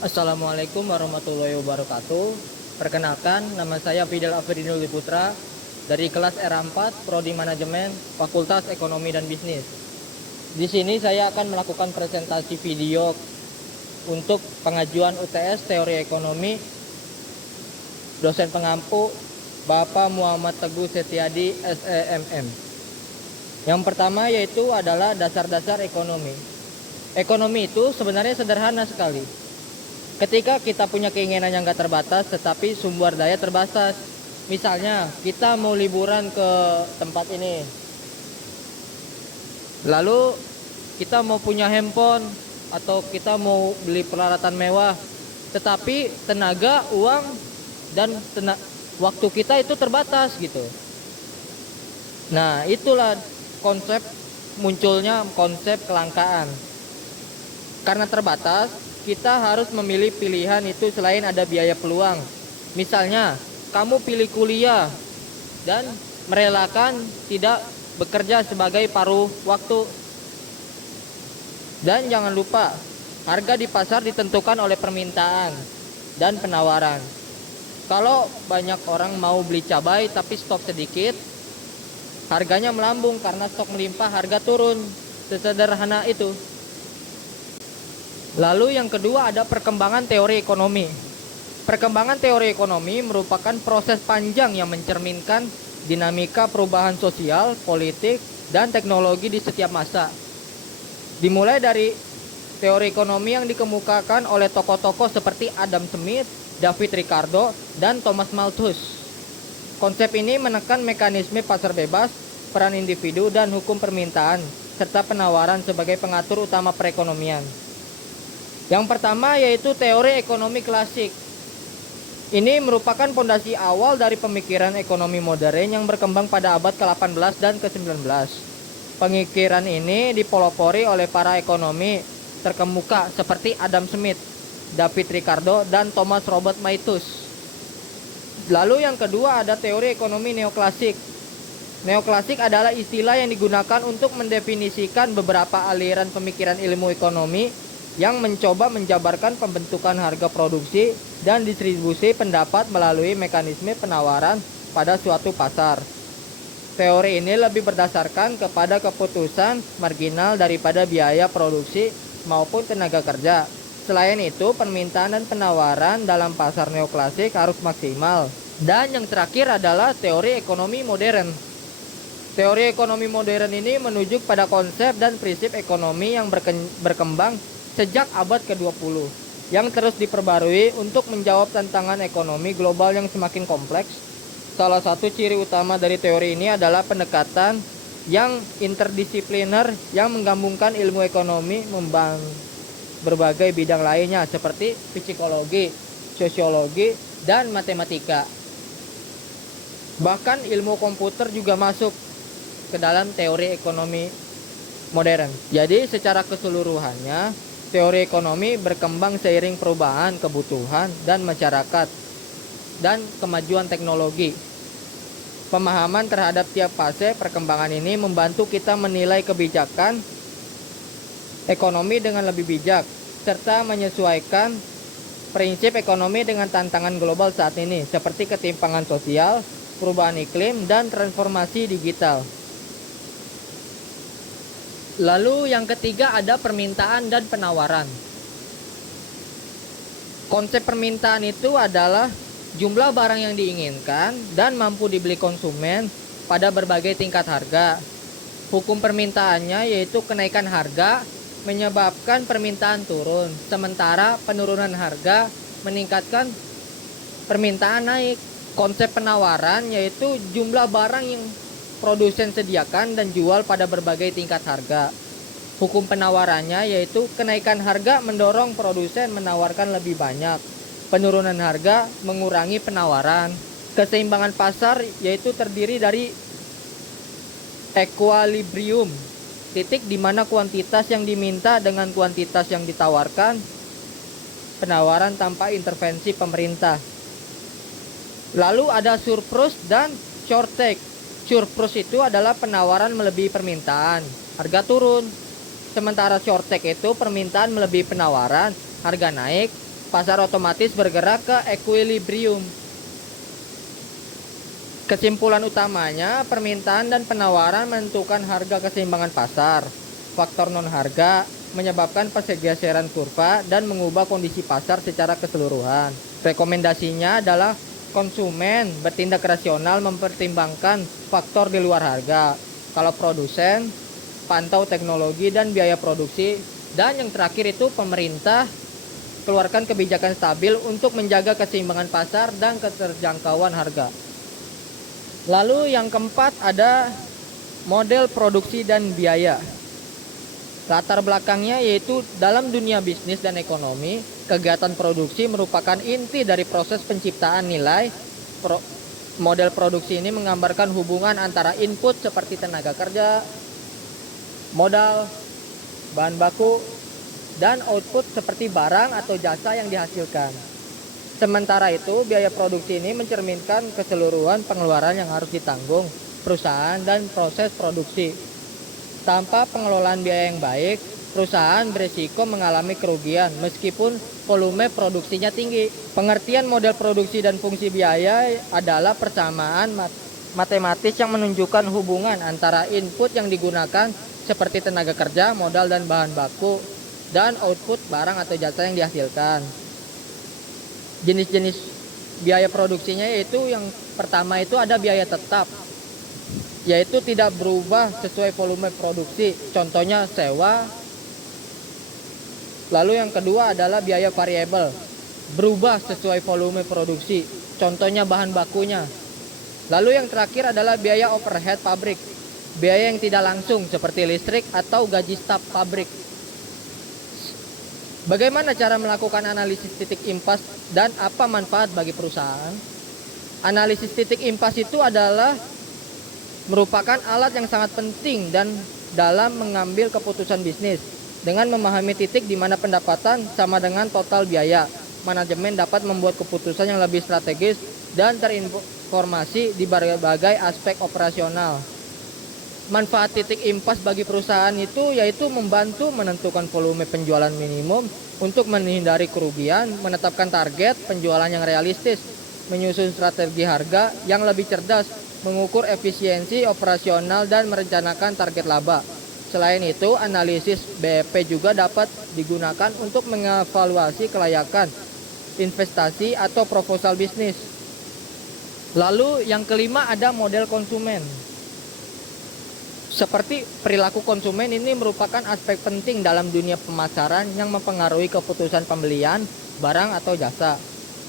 Assalamualaikum warahmatullahi wabarakatuh. Perkenalkan, nama saya Fidel Afridinul Putra dari kelas R4 Prodi Manajemen Fakultas Ekonomi dan Bisnis. Di sini saya akan melakukan presentasi video untuk pengajuan UTS Teori Ekonomi dosen pengampu Bapak Muhammad Teguh Setiadi SEMM. Yang pertama yaitu adalah dasar-dasar ekonomi. Ekonomi itu sebenarnya sederhana sekali. Ketika kita punya keinginan yang gak terbatas, tetapi sumber daya terbatas. Misalnya, kita mau liburan ke tempat ini. Lalu, kita mau punya handphone, atau kita mau beli peralatan mewah. Tetapi, tenaga, uang, dan waktu kita itu terbatas gitu. Nah, itulah munculnya konsep kelangkaan. Karena terbatas, kita harus memilih pilihan itu selain ada biaya peluang. Misalnya, kamu pilih kuliah dan merelakan tidak bekerja sebagai paruh waktu. Dan jangan lupa, harga di pasar ditentukan oleh permintaan dan penawaran. Kalau banyak orang mau beli cabai tapi stok sedikit, harganya melambung karena stok melimpah, harga turun. Sesederhana itu. Lalu yang kedua ada perkembangan teori ekonomi. Perkembangan teori ekonomi merupakan proses panjang yang mencerminkan dinamika perubahan sosial, politik, dan teknologi di setiap masa. Dimulai dari teori ekonomi yang dikemukakan oleh tokoh-tokoh seperti Adam Smith, David Ricardo, dan Thomas Malthus. Konsep ini menekan mekanisme pasar bebas, peran individu, dan hukum permintaan, serta penawaran sebagai pengatur utama perekonomian. Yang pertama yaitu teori ekonomi klasik. Ini merupakan fondasi awal dari pemikiran ekonomi modern yang berkembang pada abad ke-18 dan ke-19. Pemikiran ini dipelopori oleh para ekonomi terkemuka seperti Adam Smith, David Ricardo, dan Thomas Robert Malthus. Lalu yang kedua ada teori ekonomi neoklasik. Neoklasik adalah istilah yang digunakan untuk mendefinisikan beberapa aliran pemikiran ilmu ekonomi yang mencoba menjabarkan pembentukan harga produksi dan distribusi pendapat melalui mekanisme penawaran pada suatu pasar. Teori ini lebih berdasarkan kepada keputusan marginal daripada biaya produksi maupun tenaga kerja. Selain itu, permintaan dan penawaran dalam pasar neoklasik harus maksimal. Dan yang terakhir adalah teori ekonomi modern. Teori ekonomi modern ini menuju pada konsep dan prinsip ekonomi yang berkembang sejak abad ke-20 yang terus diperbarui untuk menjawab tantangan ekonomi global yang semakin kompleks. Salah satu ciri utama dari teori ini adalah pendekatan yang interdisipliner yang menggabungkan ilmu ekonomi berbagai bidang lainnya seperti psikologi, sosiologi, dan matematika. Bahkan ilmu komputer juga masuk ke dalam teori ekonomi modern. Jadi secara keseluruhannya teori ekonomi berkembang seiring perubahan kebutuhan dan masyarakat dan kemajuan teknologi. Pemahaman terhadap tiap fase perkembangan ini membantu kita menilai kebijakan ekonomi dengan lebih bijak, serta menyesuaikan prinsip ekonomi dengan tantangan global saat ini, seperti ketimpangan sosial, perubahan iklim, dan transformasi digital. Lalu yang ketiga ada permintaan dan penawaran. Konsep permintaan itu adalah jumlah barang yang diinginkan dan mampu dibeli konsumen pada berbagai tingkat harga. Hukum permintaannya yaitu kenaikan harga menyebabkan permintaan turun, sementara penurunan harga meningkatkan permintaan naik. Konsep penawaran yaitu jumlah barang yang produsen sediakan dan jual pada berbagai tingkat harga. Hukum penawarannya yaitu kenaikan harga mendorong produsen menawarkan lebih banyak. Penurunan harga mengurangi penawaran. Keseimbangan pasar yaitu terdiri dari equilibrium, titik di mana kuantitas yang diminta dengan kuantitas yang ditawarkan, penawaran tanpa intervensi pemerintah. Lalu ada surplus dan shortage. Surplus itu adalah penawaran melebihi permintaan, harga turun. Sementara shortage itu permintaan melebihi penawaran, harga naik. pasar otomatis bergerak ke equilibrium. Kesimpulan utamanya, permintaan dan penawaran menentukan harga keseimbangan pasar. Faktor non-harga menyebabkan pergeseran kurva dan mengubah kondisi pasar secara keseluruhan. Rekomendasinya adalah konsumen bertindak rasional mempertimbangkan faktor di luar harga. Kalau produsen, pantau teknologi dan biaya produksi. Dan yang terakhir itu pemerintah keluarkan kebijakan stabil untuk menjaga keseimbangan pasar dan keterjangkauan harga. Lalu yang keempat ada model produksi dan biaya. Latar belakangnya yaitu dalam dunia bisnis dan ekonomi, kegiatan produksi merupakan inti dari proses penciptaan nilai. Model produksi ini menggambarkan hubungan antara input seperti tenaga kerja, modal, bahan baku, dan output seperti barang atau jasa yang dihasilkan. Sementara itu, biaya produksi ini mencerminkan keseluruhan pengeluaran yang harus ditanggung perusahaan dan proses produksi. Tanpa pengelolaan biaya yang baik, perusahaan berisiko mengalami kerugian meskipun volume produksinya tinggi. Pengertian model produksi dan fungsi biaya adalah persamaan matematis yang menunjukkan hubungan antara input yang digunakan seperti tenaga kerja, modal, dan bahan baku, dan output barang atau jasa yang dihasilkan. Jenis-jenis biaya produksinya yaitu yang pertama itu ada biaya tetap, yaitu tidak berubah sesuai volume produksi, contohnya sewa. Lalu yang kedua adalah biaya variabel, berubah sesuai volume produksi, contohnya bahan bakunya. Lalu yang terakhir adalah biaya overhead pabrik, biaya yang tidak langsung seperti listrik atau gaji staf pabrik. Bagaimana cara melakukan analisis titik impas dan apa manfaat bagi perusahaan? Analisis titik impas itu adalah merupakan alat yang sangat penting dan dalam mengambil keputusan bisnis. Dengan memahami titik di mana pendapatan sama dengan total biaya, manajemen dapat membuat keputusan yang lebih strategis dan terinformasi di berbagai aspek operasional. Manfaat titik impas bagi perusahaan itu yaitu membantu menentukan volume penjualan minimum untuk menghindari kerugian, menetapkan target penjualan yang realistis, menyusun strategi harga yang lebih cerdas, mengukur efisiensi operasional dan merencanakan target laba. Selain itu, analisis BEP juga dapat digunakan untuk mengevaluasi kelayakan investasi atau proposal bisnis. Lalu yang kelima ada model konsumen. Seperti perilaku konsumen ini merupakan aspek penting dalam dunia pemasaran yang mempengaruhi keputusan pembelian barang atau jasa.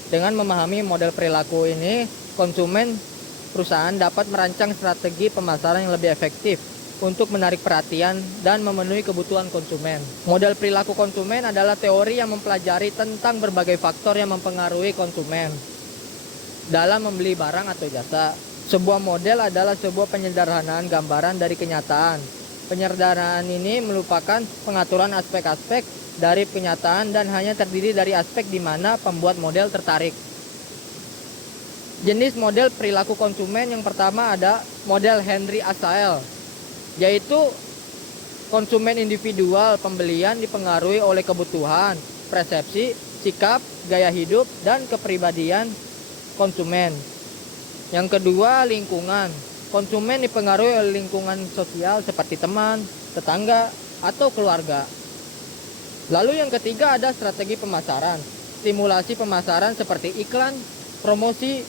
Dengan memahami model perilaku ini, konsumen perusahaan dapat merancang strategi pemasaran yang lebih efektif untuk menarik perhatian dan memenuhi kebutuhan konsumen. Model perilaku konsumen adalah teori yang mempelajari tentang berbagai faktor yang mempengaruhi konsumen dalam membeli barang atau jasa. Sebuah model adalah sebuah penyederhanaan gambaran dari kenyataan. Penyederhanaan ini merupakan pengaturan aspek-aspek dari kenyataan dan hanya terdiri dari aspek di mana pembuat model tertarik. Jenis model perilaku konsumen yang pertama ada model Henry Asael, yaitu konsumen individual pembelian dipengaruhi oleh kebutuhan, persepsi, sikap, gaya hidup, dan kepribadian konsumen. Yang kedua, lingkungan. Konsumen dipengaruhi oleh lingkungan sosial seperti teman, tetangga, atau keluarga. Lalu yang ketiga ada strategi pemasaran. Stimulasi pemasaran seperti iklan, promosi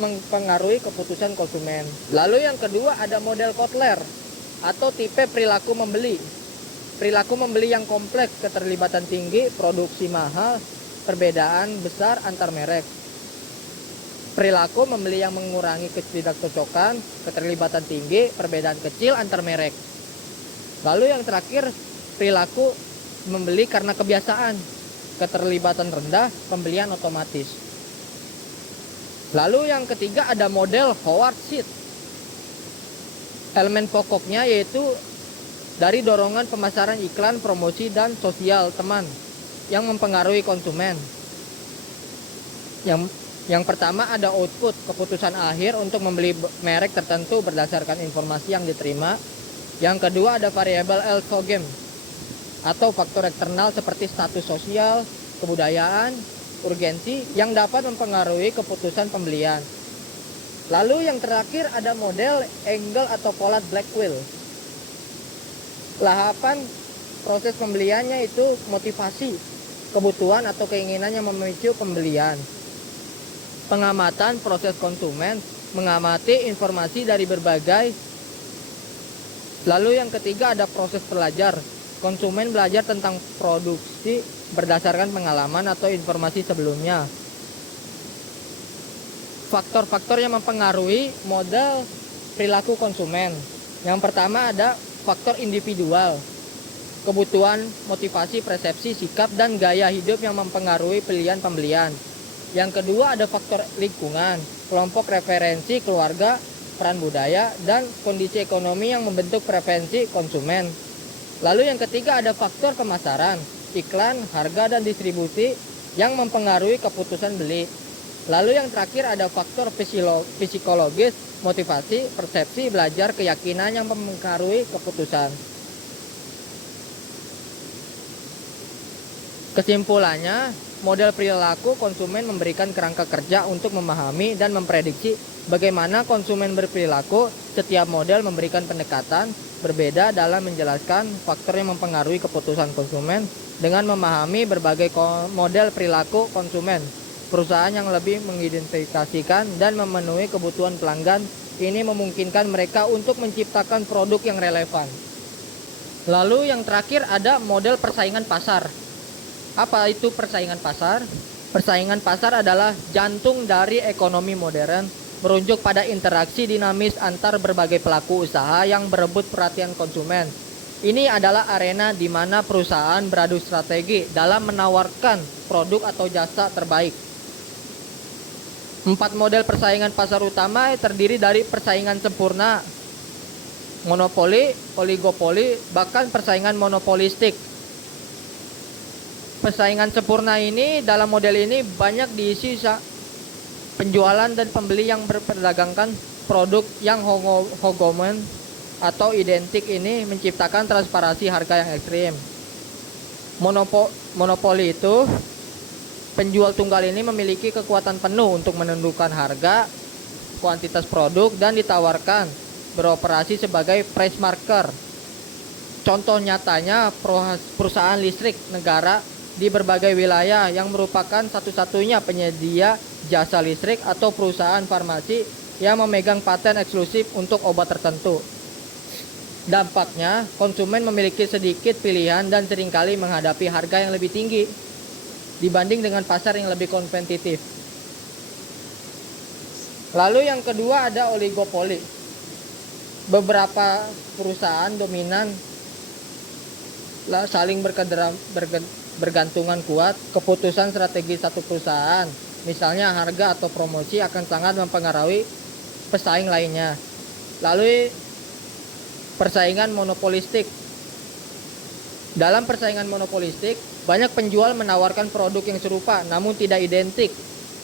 mempengaruhi keputusan konsumen. Lalu yang kedua ada model Kotler atau tipe perilaku membeli. Perilaku membeli yang kompleks, keterlibatan tinggi, produksi mahal, perbedaan besar antar merek. Perilaku membeli yang mengurangi ketidakcocokan, keterlibatan tinggi, perbedaan kecil antar merek. Lalu yang terakhir, perilaku membeli karena kebiasaan, keterlibatan rendah, pembelian otomatis. Lalu yang ketiga ada model Howard Sheet. Elemen pokoknya yaitu dari dorongan pemasaran iklan, promosi, dan sosial teman yang mempengaruhi konsumen. Yang pertama ada output, keputusan akhir untuk membeli merek tertentu berdasarkan informasi yang diterima. Yang kedua ada variabel exogen atau faktor eksternal seperti status sosial, kebudayaan, urgensi yang dapat mempengaruhi keputusan pembelian. Lalu yang terakhir ada model Engel atau Pollard Blackwell. Tahapan proses pembeliannya itu motivasi, kebutuhan atau keinginan yang memicu pembelian. Pengamatan proses konsumen, mengamati informasi dari berbagai. Lalu yang ketiga ada proses belajar. Konsumen belajar tentang produksi berdasarkan pengalaman atau informasi sebelumnya. Faktor-faktor yang mempengaruhi model perilaku konsumen. Yang pertama ada faktor individual. Kebutuhan, motivasi, persepsi, sikap, dan gaya hidup yang mempengaruhi pilihan pembelian. Yang kedua ada faktor lingkungan, kelompok referensi, keluarga, peran budaya, dan kondisi ekonomi yang membentuk preferensi konsumen. Lalu yang ketiga ada faktor pemasaran, iklan, harga, dan distribusi yang mempengaruhi keputusan beli. Lalu yang terakhir ada faktor psikologis, motivasi, persepsi, belajar, keyakinan yang mempengaruhi keputusan. Kesimpulannya, model perilaku konsumen memberikan kerangka kerja untuk memahami dan memprediksi bagaimana konsumen berperilaku. Setiap model memberikan pendekatan berbeda dalam menjelaskan faktor yang mempengaruhi keputusan konsumen. Dengan memahami berbagai model perilaku konsumen, perusahaan yang lebih mengidentifikasikan dan memenuhi kebutuhan pelanggan ini memungkinkan mereka untuk menciptakan produk yang relevan. Lalu yang terakhir ada model persaingan pasar. Apa itu persaingan pasar? Persaingan pasar adalah jantung dari ekonomi modern, merujuk pada interaksi dinamis antar berbagai pelaku usaha yang berebut perhatian konsumen. Ini adalah arena di mana perusahaan beradu strategi dalam menawarkan produk atau jasa terbaik. 4 model persaingan pasar utama terdiri dari persaingan sempurna, monopoli, oligopoli, bahkan persaingan monopolistik. Persaingan sempurna ini dalam model ini banyak diisi penjualan dan pembeli yang berperdagangkan produk yang homogen atau identik. Ini menciptakan transparansi harga yang ekstrim. Monopoli itu penjual tunggal ini memiliki kekuatan penuh untuk menentukan harga, kuantitas produk, dan ditawarkan beroperasi sebagai price marker. Contoh nyatanya perusahaan listrik negara di berbagai wilayah yang merupakan satu-satunya penyedia jasa listrik atau perusahaan farmasi yang memegang paten eksklusif untuk obat tertentu. Dampaknya, konsumen memiliki sedikit pilihan dan seringkali menghadapi harga yang lebih tinggi dibanding dengan pasar yang lebih kompetitif. Lalu yang kedua ada oligopoli. Beberapa perusahaan dominan saling bergantungan kuat. Keputusan strategi satu perusahaan, misalnya harga atau promosi, akan sangat mempengaruhi pesaing lainnya. Lalu persaingan monopolistik. Dalam persaingan monopolistik, banyak penjual menawarkan produk yang serupa namun tidak identik.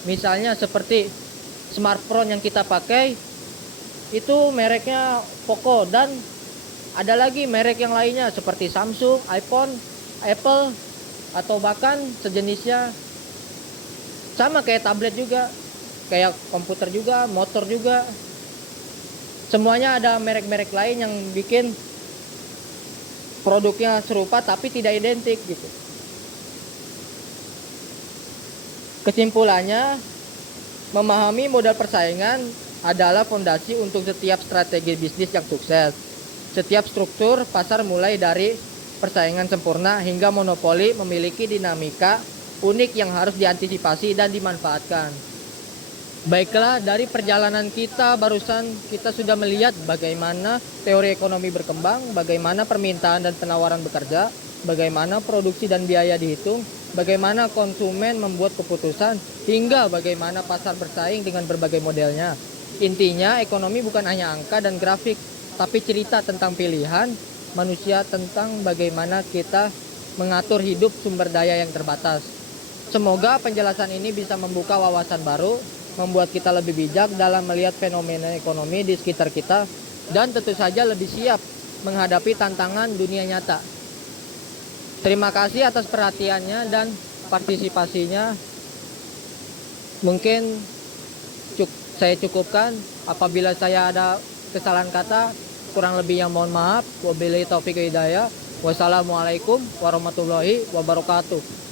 Misalnya seperti smartphone yang kita pakai itu mereknya Poco, dan ada lagi merek yang lainnya seperti Samsung, iPhone, Apple, atau bahkan sejenisnya. Sama kayak tablet juga, kayak komputer juga, motor juga. Semuanya ada merek-merek lain yang bikin produknya serupa tapi tidak identik gitu. Kesimpulannya, memahami modal persaingan adalah fondasi untuk setiap strategi bisnis yang sukses. Setiap struktur pasar mulai dari persaingan sempurna hingga monopoli memiliki dinamika unik yang harus diantisipasi dan dimanfaatkan. Baiklah, dari perjalanan kita barusan kita sudah melihat bagaimana teori ekonomi berkembang, bagaimana permintaan dan penawaran bekerja, bagaimana produksi dan biaya dihitung, bagaimana konsumen membuat keputusan, hingga bagaimana pasar bersaing dengan berbagai modelnya. Intinya, ekonomi bukan hanya angka dan grafik, tapi cerita tentang pilihan manusia, tentang bagaimana kita mengatur hidup sumber daya yang terbatas. Semoga penjelasan ini bisa membuka wawasan baru, membuat kita lebih bijak dalam melihat fenomena ekonomi di sekitar kita, dan tentu saja lebih siap menghadapi tantangan dunia nyata. Terima kasih atas perhatiannya dan partisipasinya. Mungkin saya cukupkan. Apabila saya ada kesalahan kata, kurang lebihnya mohon maaf. Wabillahi taufiq wal hidayah. Wassalamualaikum warahmatullahi wabarakatuh.